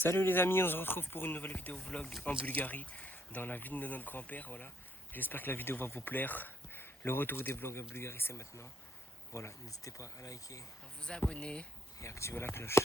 Salut les amis, on se retrouve pour une nouvelle vidéo vlog en Bulgarie, dans la ville de notre grand-père, voilà. J'espère que la vidéo va vous plaire. Le retour des vlogs en Bulgarie, c'est maintenant. Voilà, n'hésitez pas à liker, à vous abonner et activer la cloche.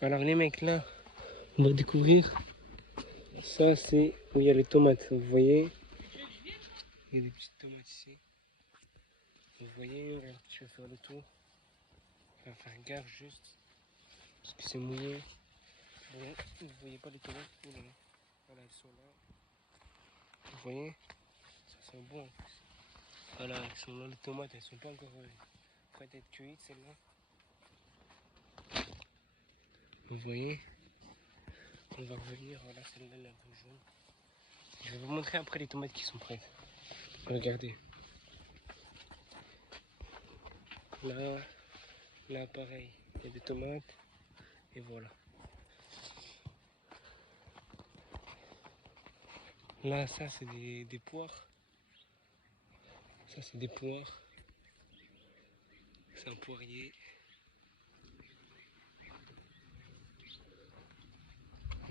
Alors les mecs, là, on va découvrir. Ça, c'est où il y a les tomates. Vous voyez, il y a des petites tomates ici. Vous voyez, regarde, je vais faire le tour. On va faire gaffe juste, parce que c'est mouillé. Bon, vous voyez pas les tomates? Voilà, elles sont là. Vous voyez, ça sent bon. Voilà, elles sont là, les tomates, elles sont pas encore prêtes à être cueillies, celles-là. Vous voyez, on va revenir. Voilà, celle-là, elle est un peu jaune. Je vais vous montrer après les tomates qui sont prêtes. Regardez. Là pareil, il y a des tomates. Et voilà. Là, ça, c'est des poires. Ça, c'est des poires. C'est un poirier.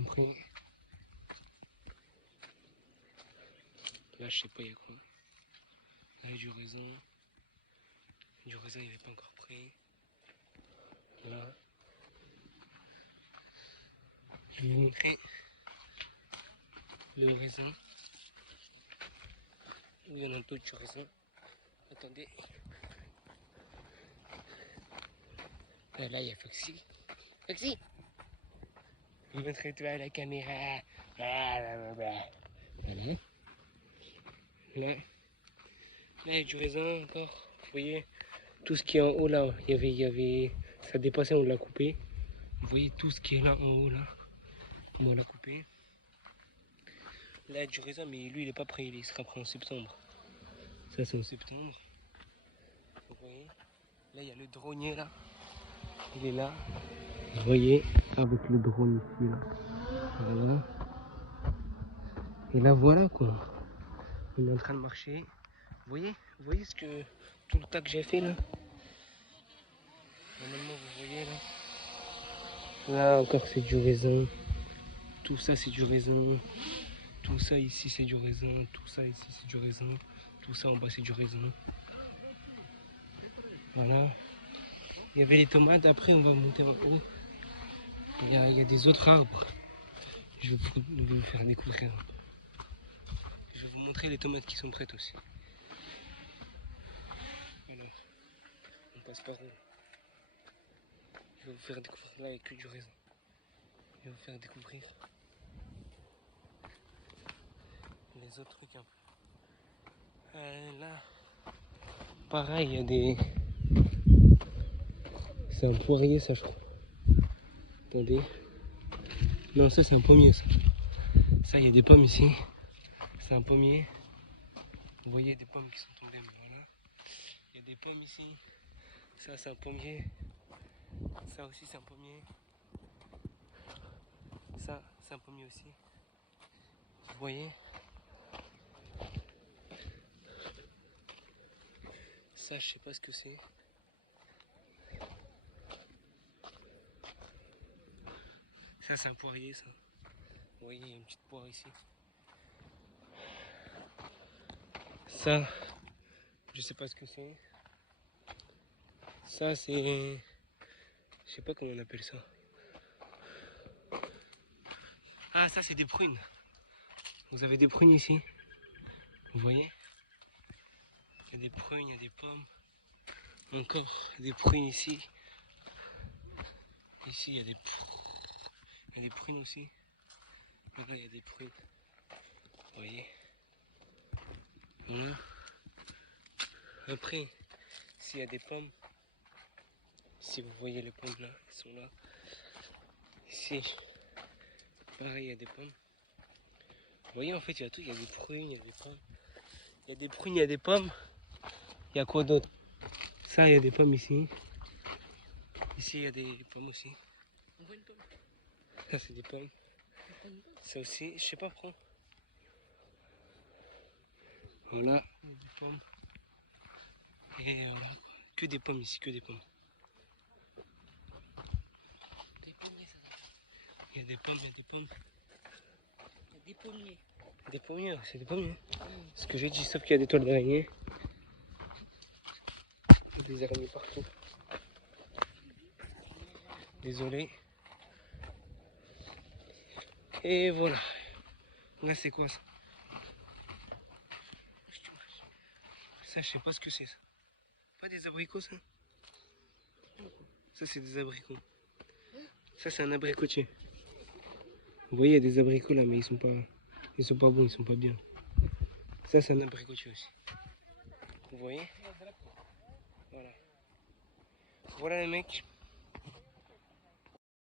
Après, là, je sais pas, il y a quoi. Là, il y a du raisin. Du raisin, il n'est pas encore prêt. Là. Je vais vous montrer le raisin. Il y en a d'autres du raisin. Attendez. Là, il y a Foxy. Foxy! Montre-toi à la caméra. Voilà. Là, il y a du raisin encore. Vous voyez, tout ce qui est en haut là, il y avait, ça dépassait, on l'a coupé. Vous voyez tout ce qui est là en haut là, on l'a coupé. Là, il y a du raisin, mais lui, il est pas prêt, il sera prêt en septembre. Ça, c'est en septembre. Vous voyez, là, il y a le dronier là. Il est là. Vous voyez, avec le drone ici là. Voilà. Et là, voilà quoi. On est en train de marcher. Vous voyez ce que tout le tas que j'ai fait là. Normalement, vous voyez là. Là encore, c'est du raisin. Tout ça, c'est du raisin. Tout ça ici, c'est du raisin. Tout ça ici, c'est du raisin. Tout ça en bas, c'est du raisin. Voilà. Il y avait les tomates. Après, on va monter en haut. Il y a des autres arbres. Je vais vous faire découvrir. Je vais vous montrer les tomates qui sont prêtes aussi. Alors, on passe par où? Je vais vous faire découvrir là, il n'y a que du raisin. Je vais vous faire découvrir les autres trucs un peu. Là, pareil, il y a des... C'est un poirier ça, je crois. Attendez. Non, ça c'est un pommier ça. Ça, il y a des pommes ici. C'est un pommier. Vous voyez des pommes qui sont tombées, voilà. Il y a des pommes ici. Ça, c'est un pommier. Ça aussi, c'est un pommier. Ça, c'est un pommier aussi. Vous voyez? Ça, je sais pas ce que c'est. Ça, c'est un poirier, ça. Vous voyez, il y a une petite poire ici. Ça, je sais pas ce que c'est. Ça, c'est... Je sais pas comment on appelle ça. Ah, ça, c'est des prunes. Vous avez des prunes ici. Vous voyez? Il y a des prunes, il y a des pommes. Encore des prunes ici. Ici, il y a des prunes aussi. Là, il y a des prunes. Vous voyez? Voilà. Après, s'il y a des pommes, si vous voyez les pommes là, elles sont là. Ici, pareil, il y a des pommes. Vous voyez, en fait, il y a tout. Il y a des prunes, il y a des pommes. Il y a des prunes, il y a des pommes. Il y a quoi d'autre? Ça, il y a des pommes ici. Ici, il y a des pommes aussi. On voit une pomme. Ça, c'est des pommes. Ça aussi, je sais pas prendre. Voilà, il y a des pommes. Et voilà, que des pommes ici, que des pommes. Des pommiers, ça. Il y a des pommes, il y a des pommes. Il y a des pommiers. Des pommiers, c'est des pommiers. Ce que j'ai dit, sauf qu'il y a des toiles d'araignées. Il y a des araignées partout. Désolé. Et voilà. Là, c'est quoi ça? Ça, je sais pas ce que c'est ça. Pas des abricots, ça? Ça, c'est des abricots. Ça, c'est un abricotier. Vous voyez, il y a des abricots là, mais ils sont pas bons, ils sont pas bien. Ça, c'est un abricotier aussi. Vous voyez? Voilà. Voilà les mecs.